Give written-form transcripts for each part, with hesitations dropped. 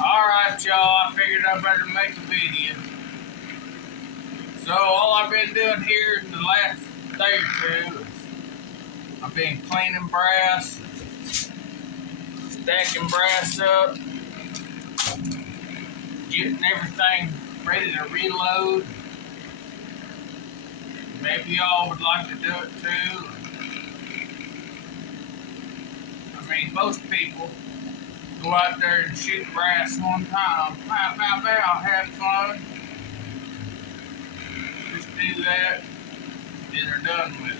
Alright, y'all, I figured I better make a video. So, all I've been doing here in the last day or two is I've been cleaning brass, stacking brass up, getting everything ready to reload. Maybe y'all would like to do it too. I mean, most people go out there and shoot brass one time, pow, pow, pow, have fun. Just do that, then they're done with it.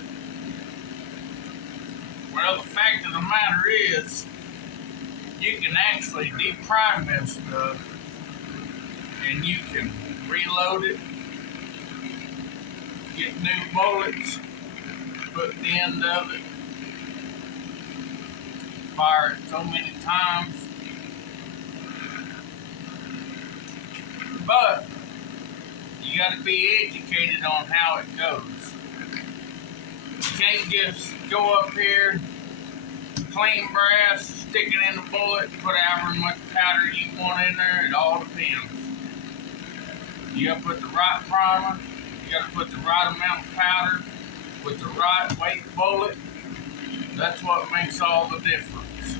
Well, the fact of the matter is, you can actually deprime this stuff, and you can reload it, get new bullets, put the end of it, fire it so many times. But you got to be educated on how it goes. You can't just go up here, clean brass, stick it in the bullet, put however much powder you want in there. It all depends. You got to put the right primer. You got to put the right amount of powder with the right weight bullet. That's what makes all the difference.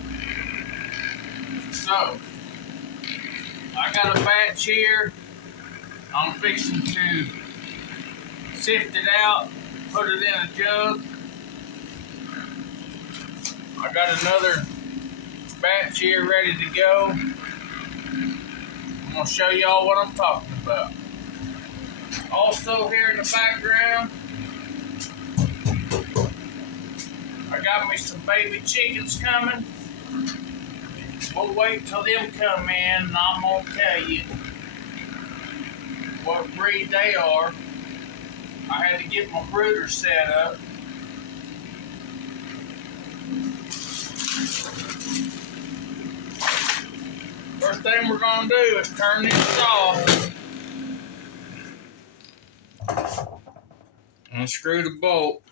So, I got a batch here. I'm fixing to sift it out, put it in a jug. I got another batch here ready to go. I'm going to show y'all what I'm talking about. Also here in the background, I got me some baby chickens coming. We'll wait till them come in and I'm going to tell you what breed they are. I had to get my brooder set up. First thing we're going to do is turn this off and screw the bolt.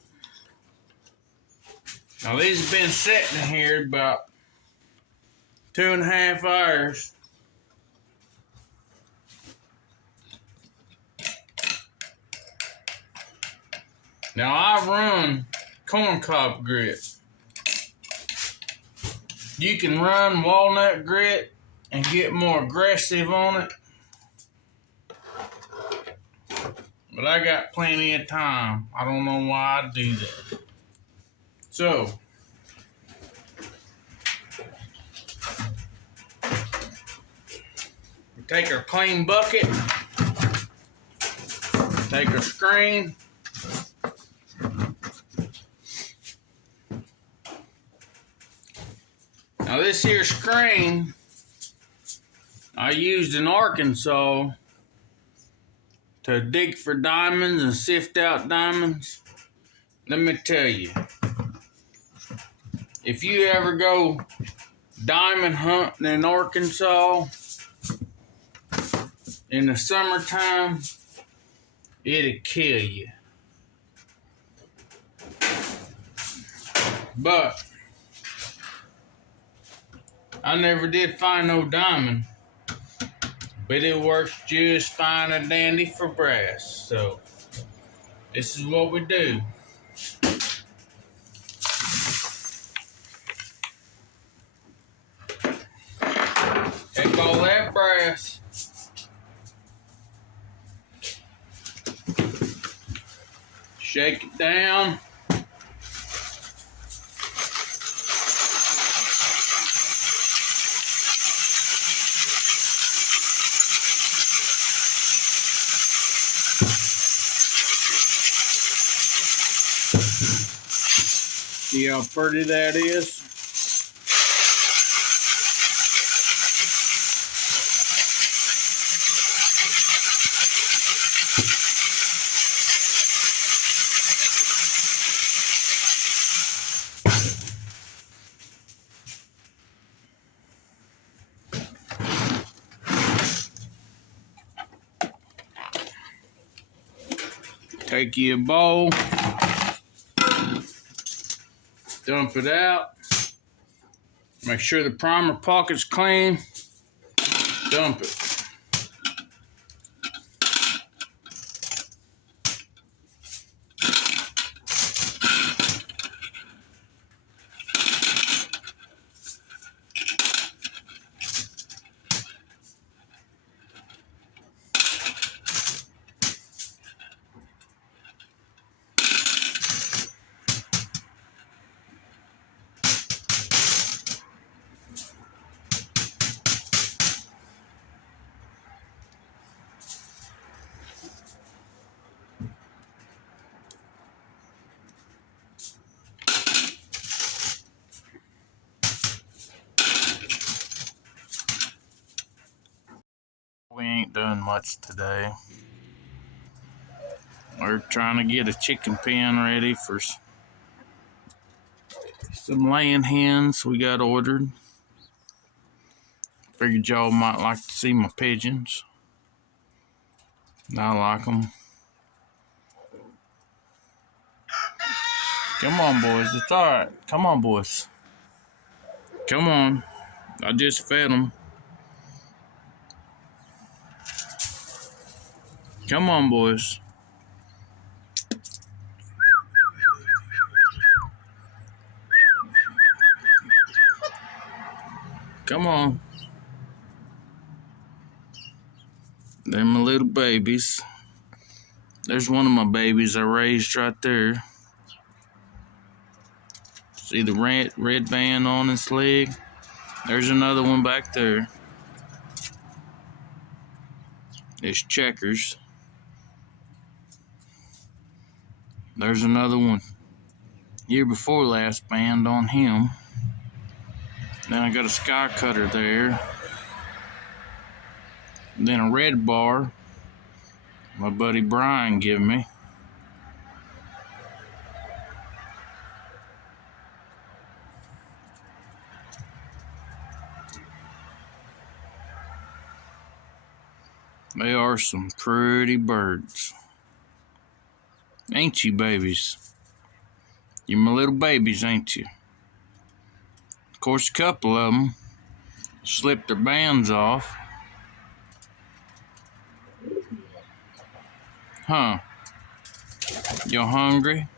Now these have been sitting here about 2.5 hours. Now I run corncob grit. You can run walnut grit and get more aggressive on it. But I got plenty of time. I don't know why I do that. So, we take our clean bucket, take our screen, now this here screen I used in Arkansas to dig for diamonds and sift out diamonds. Let me tell you, if you ever go diamond hunting in Arkansas in the summertime, it'll kill you. But I never did find no diamond, but it works just fine and dandy for brass. So this is what we do. Take all that brass, shake it down, see how pretty that is? Take you a bowl, dump it out, make sure the primer pocket's clean. Dump it. We ain't done much today. We're trying to get a chicken pen ready for some laying hens we got ordered. Figured y'all might like to see my pigeons. I like them. Come on, boys. It's alright. Come on, boys. Come on. I just fed them. Come on, boys. Come on. They're my little babies. There's one of my babies I raised right there. See the red band on his leg? There's another one back there. It's Checkers. There's another one. Year before last band on him. Then I got a Sky Cutter there. Then a red bar my buddy Brian gave me. They are some pretty birds. Ain't you, babies? You're my little babies, ain't you? Of course, a couple of them slipped their bands off. Huh? You hungry?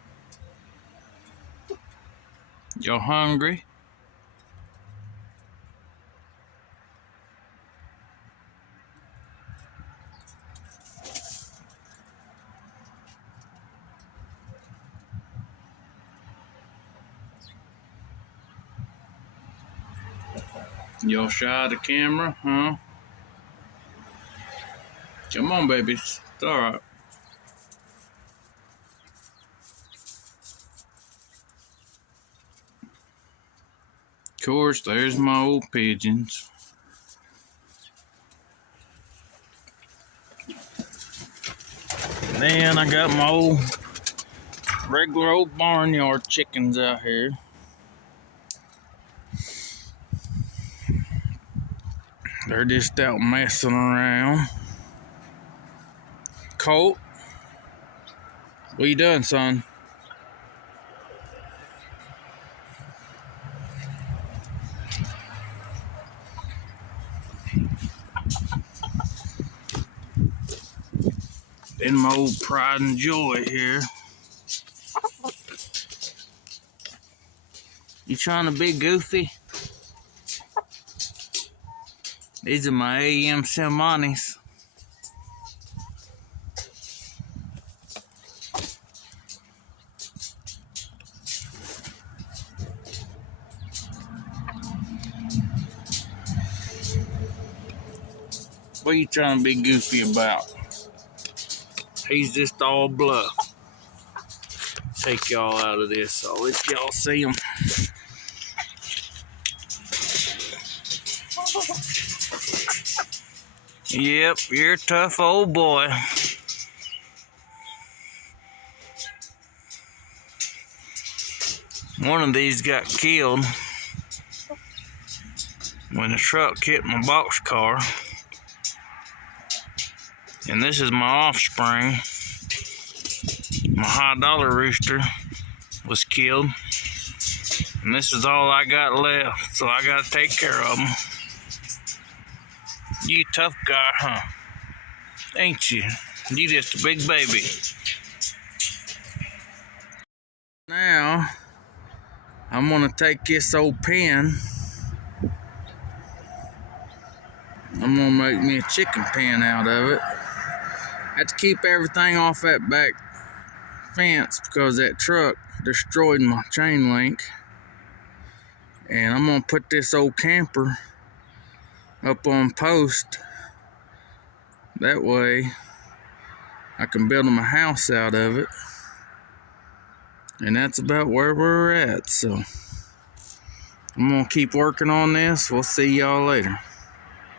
You hungry? Y'all shy of the camera, huh? Come on, babies. It's alright. Of course, there's my old pigeons. Then I got my old regular old barnyard chickens out here. They're just out messing around. Colt, what you doing, son? Then my old pride and joy here. You trying to be goofy? These are my AM Salmonis. What are you trying to be goofy about? He's just all bluff. Take y'all out of this so at least y'all see him. Yep, you're a tough old boy. One of these got killed when the truck hit my boxcar. And this is my offspring. My high dollar rooster was killed. And this is all I got left, so I gotta take care of them. You tough guy, huh? Ain't you? You just a big baby. Now, I'm gonna take this old pen. I'm gonna make me a chicken pen out of it. I have to keep everything off that back fence because that truck destroyed my chain link. And I'm gonna put this old camper up on post. That way I can build my house out of it. And that's about where we're at. So I'm gonna keep working on this. We'll see y'all later.